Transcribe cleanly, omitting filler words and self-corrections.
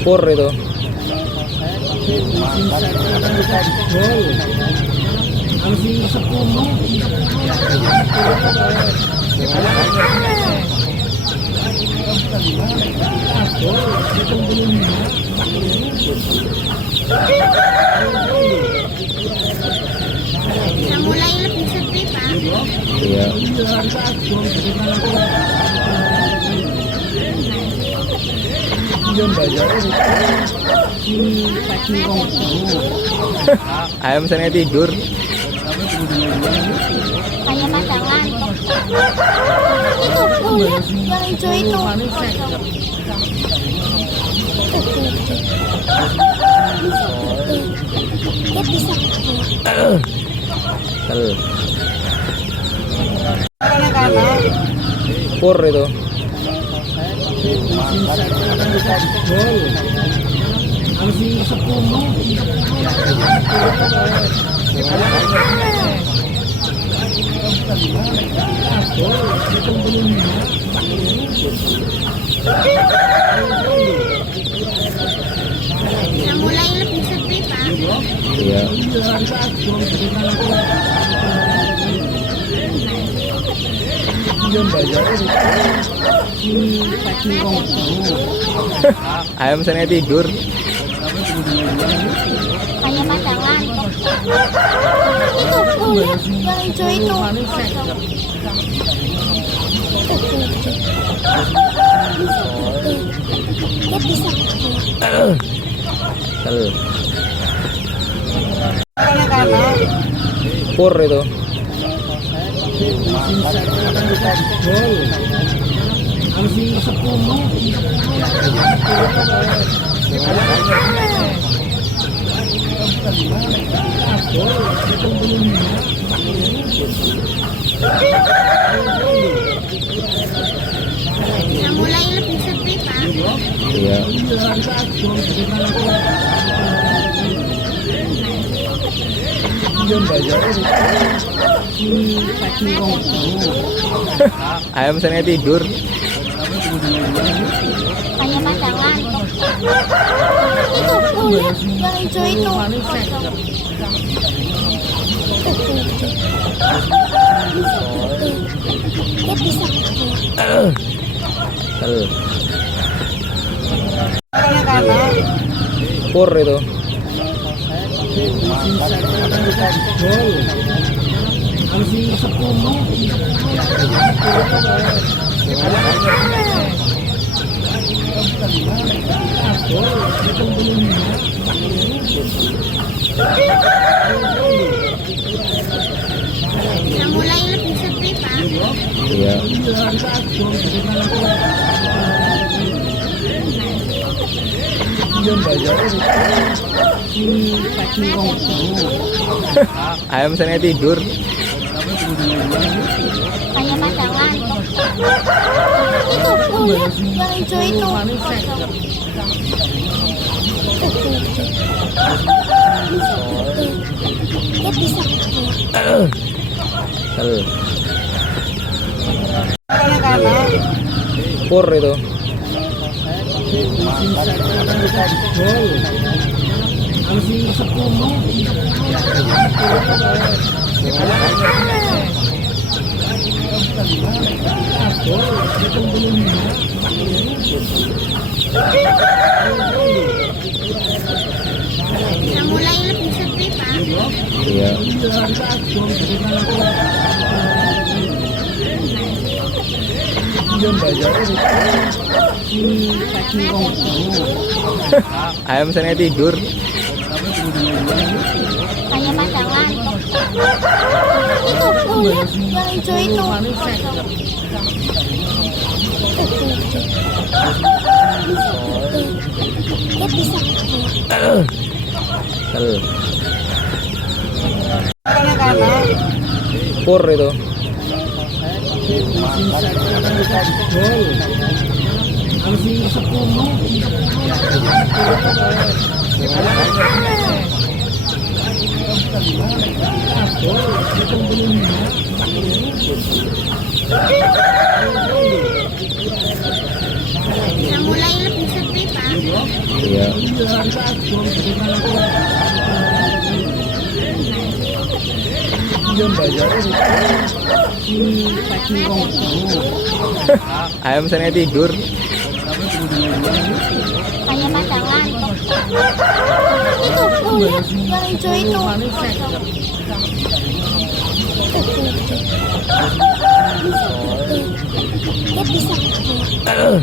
Pur itu. Mulai lebih sepi, Pak. Iya. Ayam sana tidur. Kayak pasangan. Itu, tuh lihat yang hijau itu. Dia bisa. Tel. Pur itu. Mulai lebih sepi, Pak. Iya. Ayam sana tidur. Kayak pasangan. Itu, tuh lihat yang hijau itu. Dia bisa. Tel. Pur itu. Mulai lebih sepi, Pak. Iya. Ayam sana tidur. Kayak pasangan. Itu, tuh lihat yang hijau itu. Dia bisa. Tel. Pur itu. Mulai lebih sepi, Pak. Iya. Ayam sana tidur. Kayak pasangan. Itu, tuh lihat yang hijau itu. Dia bisa. Tel. Pur itu. Mulai lebih sepi, Pak. Iya. Ayam sana tidur. Kayak pasangan. Itu, tuh lihat yang hijau itu. Dia bisa. Tel. Pur itu. Mulai lebih sepi, Iya. Ayam sana tidur. Kayak pasangan. Itu, lihat yang hijau itu. Dia bisa. Tel.